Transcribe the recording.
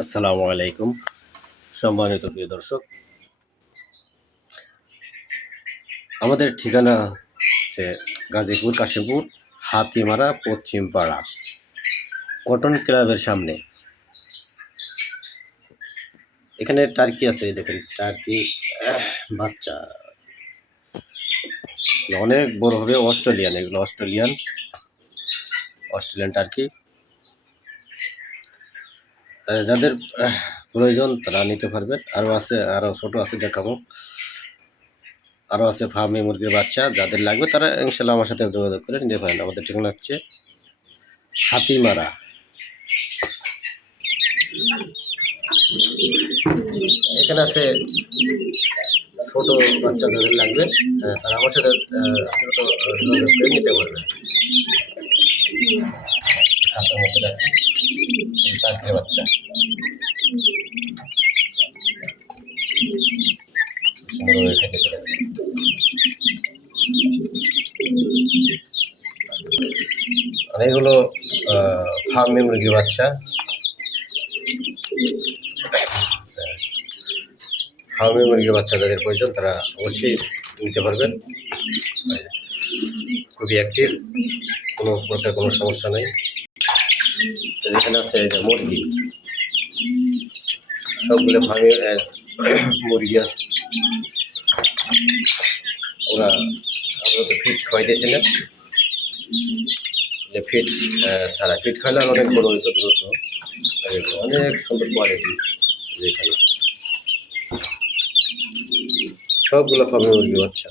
আসসালামু আলাইকুম সম্মানিত প্রিয় দর্শক। আমাদের ঠিকানা হচ্ছে গাজীপুর কাশীপুর হাতিমারা পশ্চিম পাড়া কটন ক্লাবের সামনে। এখানে টার্কি আছে, দেখেন টার্কি বাচ্চা অনেক বড় হবে। অস্ট্রেলিয়ান, এগুলো অস্ট্রেলিয়ান টার্কি। যাদের প্রয়োজন তারা নিতে পারবেন। আরও ছোট আছে, দেখাবো। আরও আছে ফার্মি মুরগির বাচ্চা। যাদের লাগবে তারা ইনশাল্লাহ আমার সাথে যোগাযোগ করে নিতে পারেন। আমাদের ঠিকানা হচ্ছে হাতিমারা। এখানে আছে ছোট বাচ্চা, যাদের লাগবে তারা আমার সাথে যোগাযোগ করে নিতে পারবেন। কাছের মধ্যে আছে টার্কির বাচ্চা, সুন্দরভাবে খেতে চলেছে। আর এগুলো ফার্মি মুরগির বাচ্চা। ফার্মি মুরগির বাচ্চা যাদের প্রয়োজন তারা অবশ্যই নিতে পারবেন। খুবই অ্যাক্টিভ, কোনো প্রকার কোনো সমস্যা নেই। এখানে আছে মুরগি, সবগুলো ফার্মি মুরগি আছে। ওরা আমরা তো ফিট খাওয়াইতেছি না, ফিট সারা ফিট খাইলে অনেক বড় হইতো দ্রুত। অনেক সুন্দর কোয়ালিটি। যেখানে সবগুলো ফার্মি মুরগি বাচ্চা।